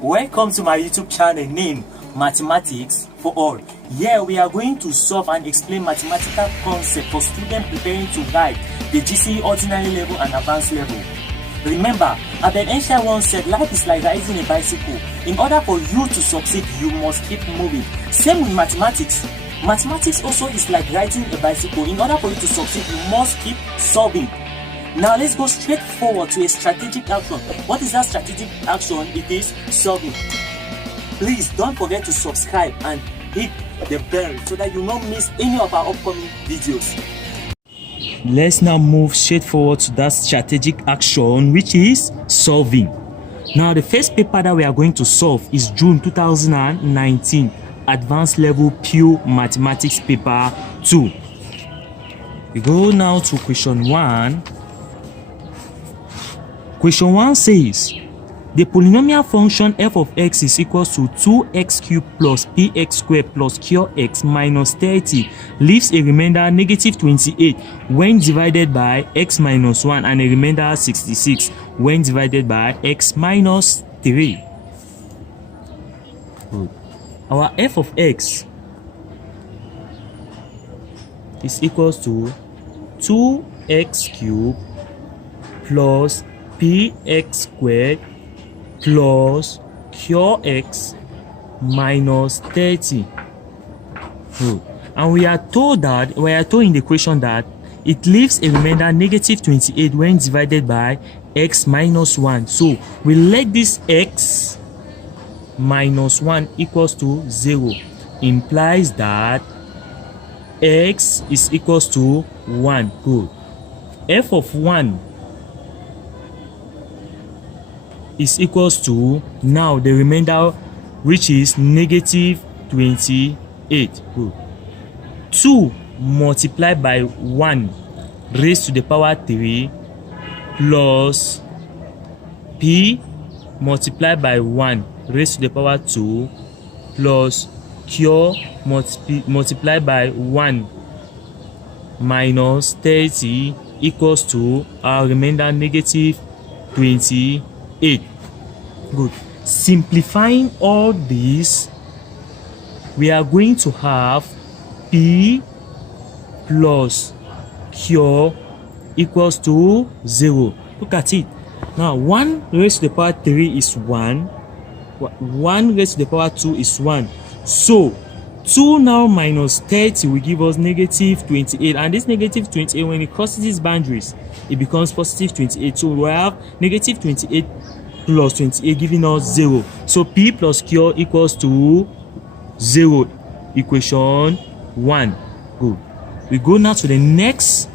Welcome to my YouTube channel named Mathematics for All. Here we are going to solve and explain mathematical concepts for students preparing to write the GCE ordinary level and advanced level. Remember, Albert Einstein once said life is like riding a bicycle. In order for you to succeed, you must keep moving. Same with mathematics. Mathematics also is like riding a bicycle. In order for you to succeed, you must keep solving. Now let's go straight forward to a strategic action. What is that strategic action? It is solving. Please don't forget to subscribe and hit the bell so that you don't miss any of our upcoming videos. Let's now move straight forward to that strategic action, which is solving. Now the first paper that we are going to solve is June 2019 Advanced Level Pure Mathematics Paper 2. We go now to question 1. Question 1 says, the polynomial function f of x is equals to 2x cubed plus px squared plus qx minus 30 leaves a remainder negative 28 when divided by x minus 1 and a remainder 66 when divided by x minus 3. Good. Our f of x is equals to 2x cubed plus px squared plus qx minus 30. Good. And we are told in the equation that it leaves a remainder negative 28 when divided by x minus 1. So we let this x minus 1 equals to 0. Implies that x is equals to 1. Good. F of 1 is equals to now the remainder, which is negative 28. Good. 2 multiplied by 1 raised to the power 3 plus p multiplied by 1 raised to the power 2 plus q multiplied by 1 minus 30 equals to our remainder negative 28. Good. Simplifying all this, we are going to have p plus q equals to 0. Look at it. Now 1 raised to the power 3 is 1. 1 raised to the power 2 is 1. So 2 now minus 30 will give us negative 28, and this negative 28, when it crosses these boundaries, it becomes positive 28. So we have negative 28 plus 28 giving us 0. So p plus q equals to 0. Equation 1. Good. We go now to the next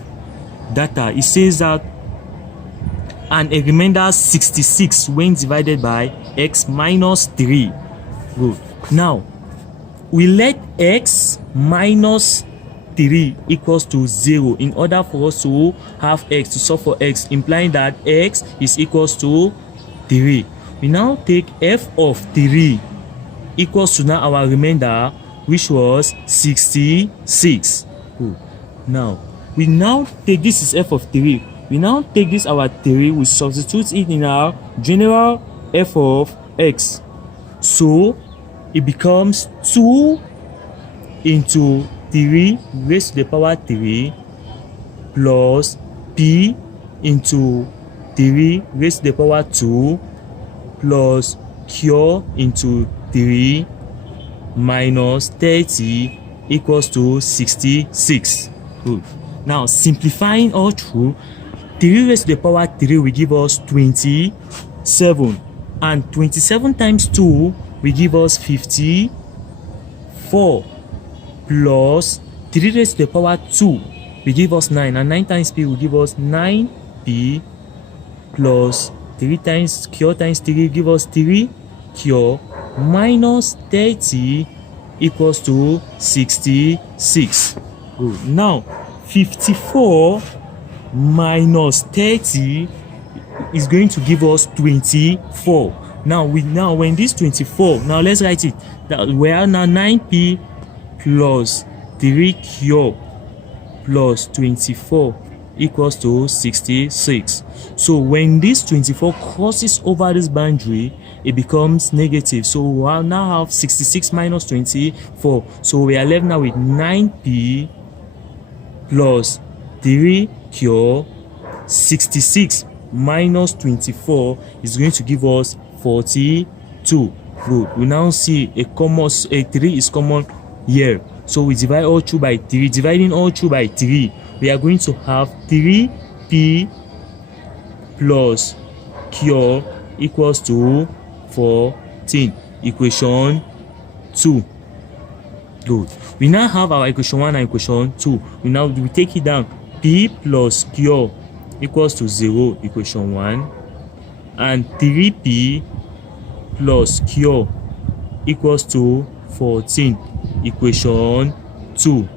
data. It says that and a remainder 66 when divided by x minus 3. Good. Now we let x minus 3 equals to 0 in order for us to have x, to solve for x, implying that x is equals to 3. We now take f of 3 equals to now our remainder, which was 66. Good. Now we now take, this is f of 3. We now take this our 3, we substitute it in our general f of x. So it becomes 2 into 3 raised to the power 3 plus p into 3 raised to the power 2 plus q into 3 minus 30 equals to 66. Good. Now simplifying all through, 3 raised to the power 3 will give us 27, and 27 times 2 will give us 54 plus 3 raised to the power 2 will give us 9, and 9 times p will give us 9p plus 3 times q times 3 will give us 3q minus 30 equals to 66. Good. Now 54 minus 30 is going to give us 24. Now when this 24, now let's write it that we are now 9p plus 3q plus 24 equals to 66. So when this 24 crosses over this boundary, it becomes negative. So we'll now have 66 minus 24. So we are left now with 9p plus 3q. 66 minus 24 is going to give us 42. Good. We now see a 3 is common here. So we divide all through by 3. Dividing all through by 3, we are going to have 3p plus q equals to 14. Equation 2. Good. We now have our equation 1 and equation 2. We take it down. P plus q equals to 0, equation 1, and 3p plus q equals to 14, equation 2.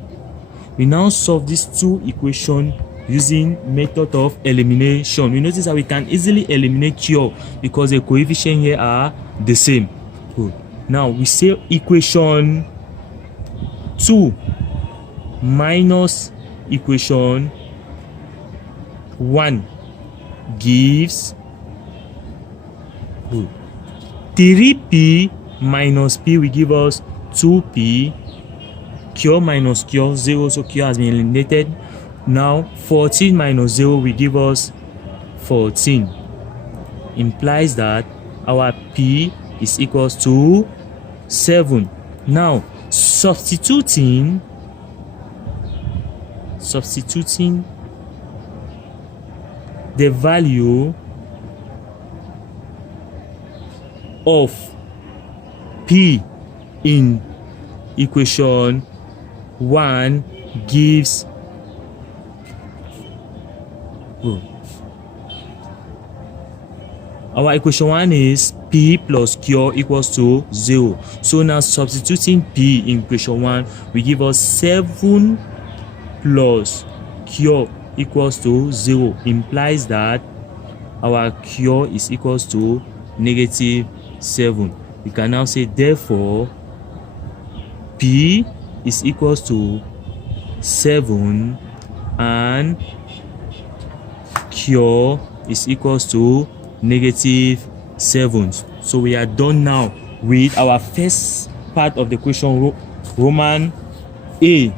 We now solve these two equations using method of elimination. We notice that we can easily eliminate q because the coefficients here are the same. Good. Now we say equation 2 minus equation 1 gives 3p minus p will give us 2p. Q minus q, 0, so q has been eliminated. Now 14 minus 0 will give us 14. Implies that our p is equals to 7. Now substituting the value of p in equation 1 gives our equation 1 is p plus q equals to 0. So now substituting p in equation 1 will give us 7 plus q equals to 0. Implies that our q is equals to negative 7. We can now say therefore p is equals to 7 and q is equals to negative 7. So we are done now with our first part of the question, Roman A,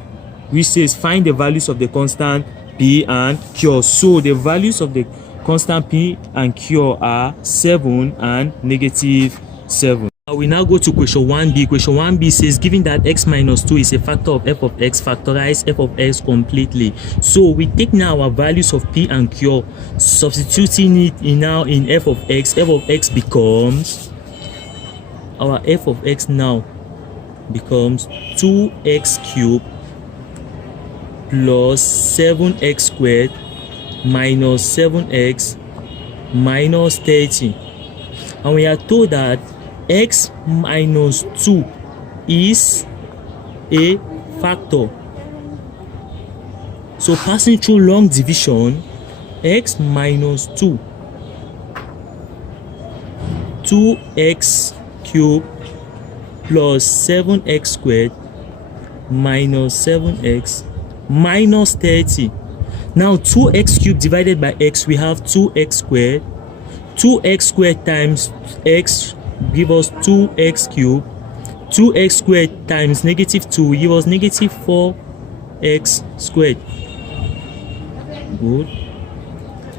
which says find the values of the constant p and q. So the values of the constant p and q are 7 and negative 7. We now go to question 1b. Question 1b says given that x minus 2 is a factor of f of x, factorize f of x completely. So we take now our values of p and q, substituting it in f of x. F of x becomes, our f of x now becomes 2x cubed plus 7x squared minus 7x minus 30. And we are told that x minus 2 is a factor. So passing through long division, x minus 2, 2x cubed plus 7x squared minus 7x minus 30. Now 2x cubed divided by x, we have 2x squared. 2x squared times x give us 2x cubed. 2x squared times negative 2 will give us negative 4x squared. Good.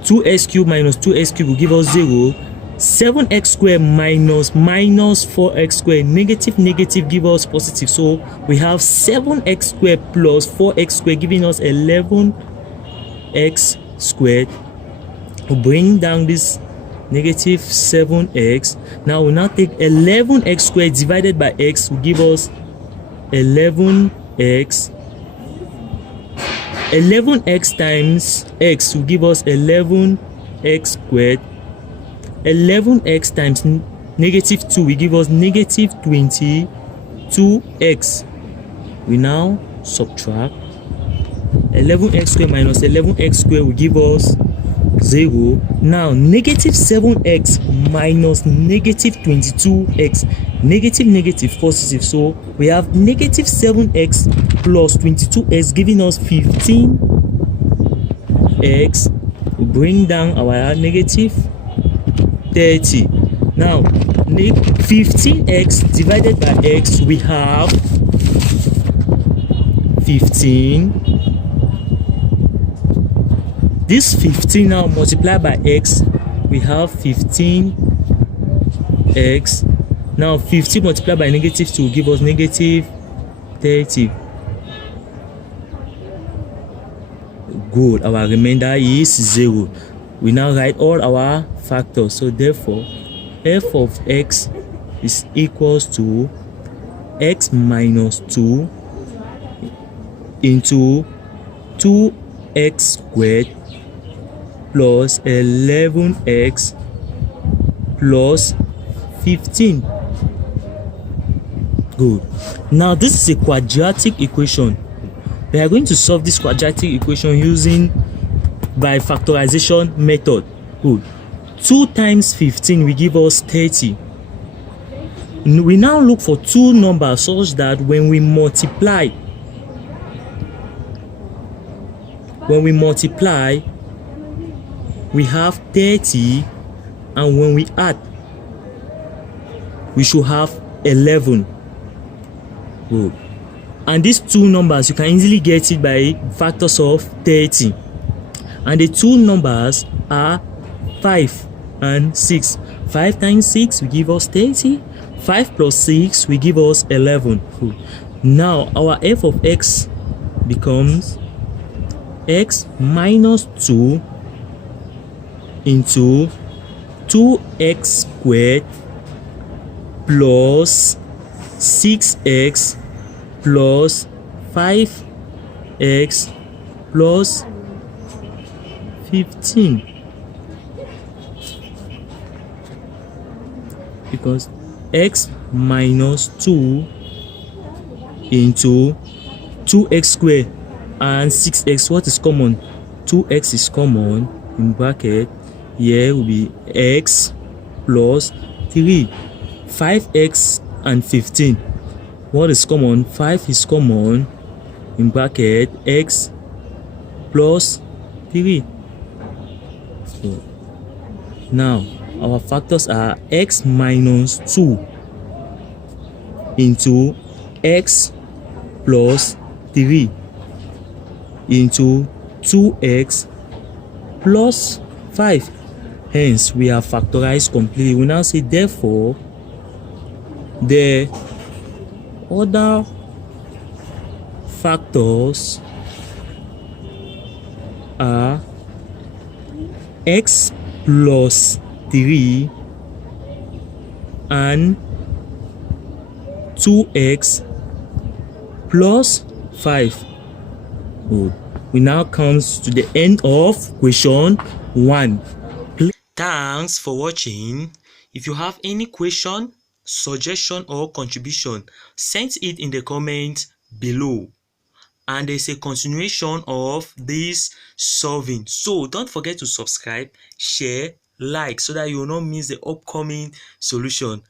2x cubed minus 2x cubed will give us 0. 7x squared minus 4x squared, negative give us positive. So we have 7x squared plus 4x squared giving us 11x squared. We'll bring down this negative 7x. Now we'll now take 11x squared divided by x will give us 11x. 11x times x will give us 11x squared. 11x times negative 2 will give us negative 22x. We now subtract 11x squared minus 11x squared will give us 0. Now negative 7x minus negative 22x, negative positive. So we have negative 7x plus 22x giving us 15x x, we bring down our negative 30. Now 15x divided by x, we have 15. This 15 now multiplied by x, we have 15x. Now 15 multiplied by negative 2 will give us negative 30. Good. Our remainder is 0. We now write all our factors. So therefore, f of x is equals to x minus 2 into 2x squared plus 11x plus 15. Good. Now this is a quadratic equation. We are going to solve this quadratic equation using by factorization method. Good. 2 times 15 will give us 30. We now look for two numbers such that when we multiply, we have 30, and when we add, we should have 11. Good. And these two numbers, you can easily get it by factors of 30. And the two numbers are 5 and 6. 5 times 6 will give us 30. 5 plus 6 will give us 11. Good. Now our f of x becomes x minus 2 into 2x squared plus 6x plus 5x plus 15, because x minus 2 into 2x squared and 6x, what is common? 2x is common, in bracket here will be x plus 3. 5x and 15, what is common? 5 is common, in bracket x plus 3. So now our factors are x minus 2 into x plus 3 into 2x plus 5. Hence we have factorized completely. We now say therefore the other factors are x plus 3 and 2x plus 5. Good. We now come to the end of question 1. Thanks for watching. If you have any question, suggestion or contribution, send it in the comments below. And there's a continuation of this solving, so don't forget to subscribe, share, like, so that you will not miss the upcoming solution.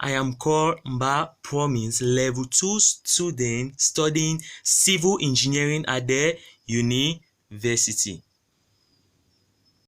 I am called Mba Promise, level 2 student studying civil engineering at the university.